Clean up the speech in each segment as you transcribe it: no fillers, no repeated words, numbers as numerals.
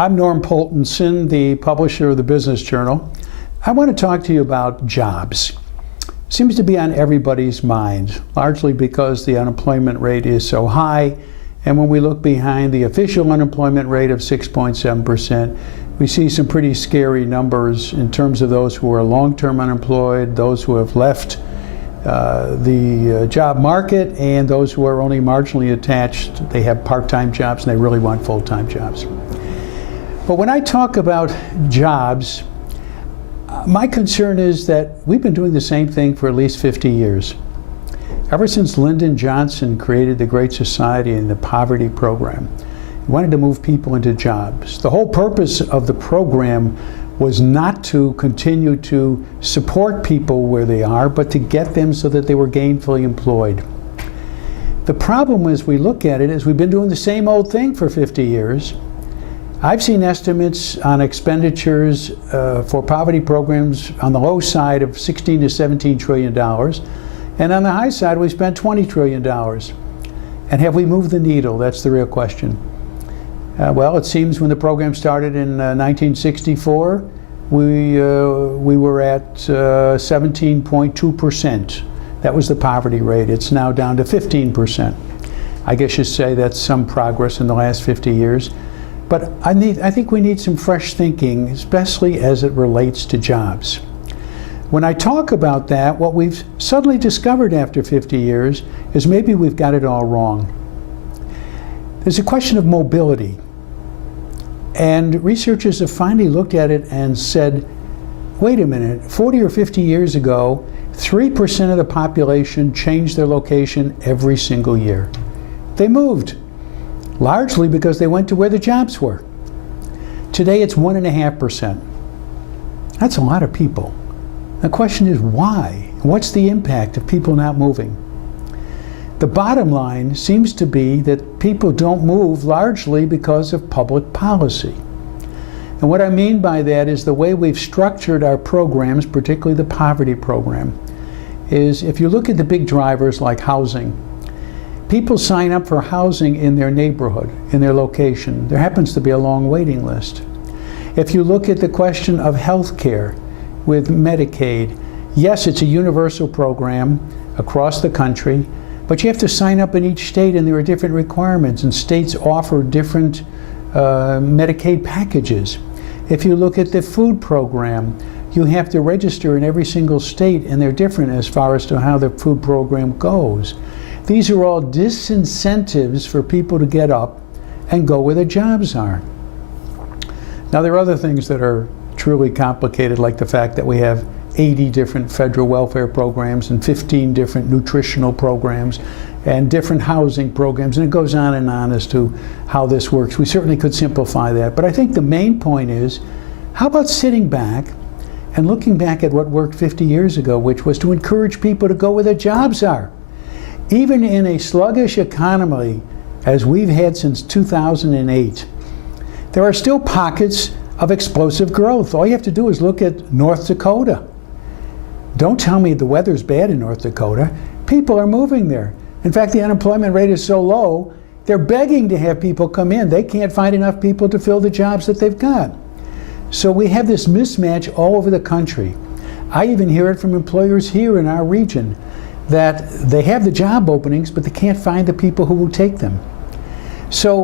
I'm Norm Poltenson, the publisher of the Business Journal. I want to talk to you about jobs. Seems to be on everybody's mind, largely because the unemployment rate is so high. And when we look behind the official unemployment rate of 6.7%, we see some pretty scary numbers in terms of those who are long-term unemployed, those who have left the job market, and those who are only marginally attached. They have part-time jobs and they really want full-time jobs. But when I talk about jobs, my concern is that we've been doing the same thing for at least 50 years. Ever since Lyndon Johnson created the Great Society and the poverty program, he wanted to move people into jobs. The whole purpose of the program was not to continue to support people where they are, but to get them so that they were gainfully employed. The problem as we look at it is we've been doing the same old thing for 50 years. I've seen estimates on expenditures for poverty programs on the low side of $16 to $17 trillion, and on the high side we spent $20 trillion. And have we moved the needle? That's the real question. Well, it seems when the program started in 1964, we were at 17.2%. That was the poverty rate. It's now down to 15%. I guess you say that's some progress in the last 50 years. But I think we need some fresh thinking, especially as it relates to jobs. When I talk about that, what we've suddenly discovered after 50 years is maybe we've got it all wrong. There's a question of mobility. And researchers have finally looked at it and said, wait a minute, 40 or 50 years ago, 3% of the population changed their location every single year. They moved. Largely because they went to where the jobs were. Today it's 1.5%. That's a lot of people. The question is why? What's the impact of people not moving? The bottom line seems to be that people don't move largely because of public policy. And what I mean by that is the way we've structured our programs, particularly the poverty program, is if you look at the big drivers like housing, people sign up for housing in their neighborhood, in their location. There happens to be a long waiting list. If you look at the question of health care with Medicaid, yes, it's a universal program across the country, but you have to sign up in each state and there are different requirements, and states offer different Medicaid packages. If you look at the food program, you have to register in every single state and they're different as far as to how the food program goes. These are all disincentives for people to get up and go where the jobs are. Now there are other things that are truly complicated, like the fact that we have 80 different federal welfare programs and 15 different nutritional programs and different housing programs, and it goes on and on as to how this works. We certainly could simplify that, but I think the main point is, how about sitting back and looking back at what worked 50 years ago, which was to encourage people to go where their jobs are. Even in a sluggish economy, as we've had since 2008, there are still pockets of explosive growth. All you have to do is look at North Dakota. Don't tell me the weather's bad in North Dakota. People are moving there. In fact, the unemployment rate is so low, they're begging to have people come in. They can't find enough people to fill the jobs that they've got. So we have this mismatch all over the country. I even hear it from employers here in our region, that they have the job openings, but they can't find the people who will take them. So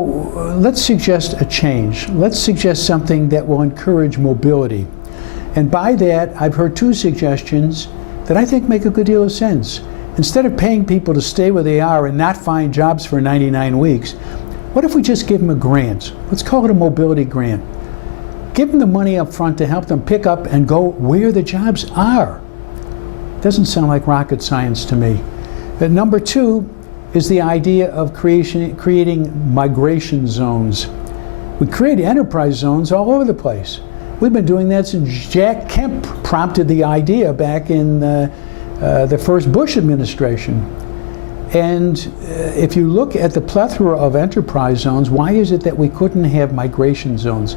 let's suggest a change. Let's suggest something that will encourage mobility. And by that, I've heard two suggestions that I think make a good deal of sense. Instead of paying people to stay where they are and not find jobs for 99 weeks, what if we just give them a grant? Let's call it a mobility grant. Give them the money up front to help them pick up and go where the jobs are. Doesn't sound like rocket science to me. But number two is the idea of creating migration zones. We create enterprise zones all over the place. We've been doing that since Jack Kemp prompted the idea back in the first Bush administration. And if you look at the plethora of enterprise zones, why is it that we couldn't have migration zones?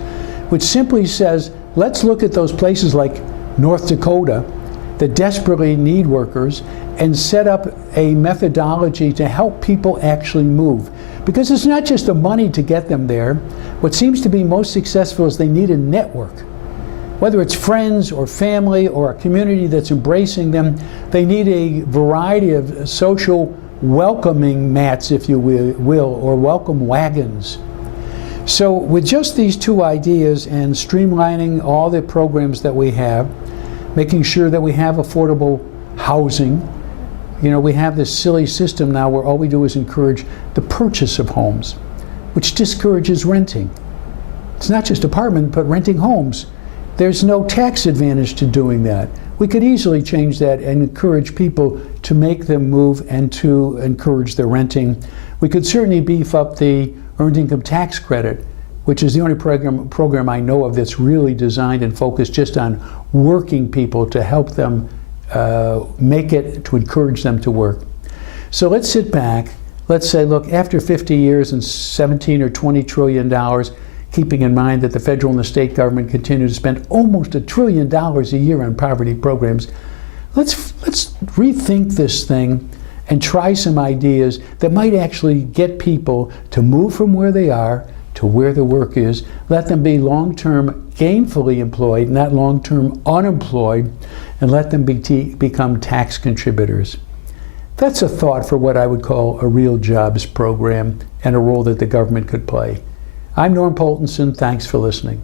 Which simply says, let's look at those places like North Dakota that desperately need workers and set up a methodology to help people actually move. Because it's not just the money to get them there. What seems to be most successful is they need a network. Whether it's friends or family or a community that's embracing them, they need a variety of social welcoming mats, if you will, or welcome wagons. So with just these two ideas and streamlining all the programs that we have, making sure that we have affordable housing, you know, we have this silly system now where all we do is encourage the purchase of homes, which discourages renting. It's not just apartment, but renting homes. There's no tax advantage to doing that. We could easily change that and encourage people to make them move and to encourage their renting. We could certainly beef up the earned income tax credit, which is the only program I know of that's really designed and focused just on working people to help them make it, to encourage them to work. So let's sit back. Let's say, look, after 50 years and 17 or 20 trillion dollars, keeping in mind that the federal and the state government continue to spend almost $1 trillion a year on poverty programs, let's rethink this thing and try some ideas that might actually get people to move from where they are to where the work is. Let them be long-term gainfully employed, not long-term unemployed, and let them become tax contributors. That's a thought for what I would call a real jobs program and a role that the government could play. I'm Norm Poltenson. Thanks for listening.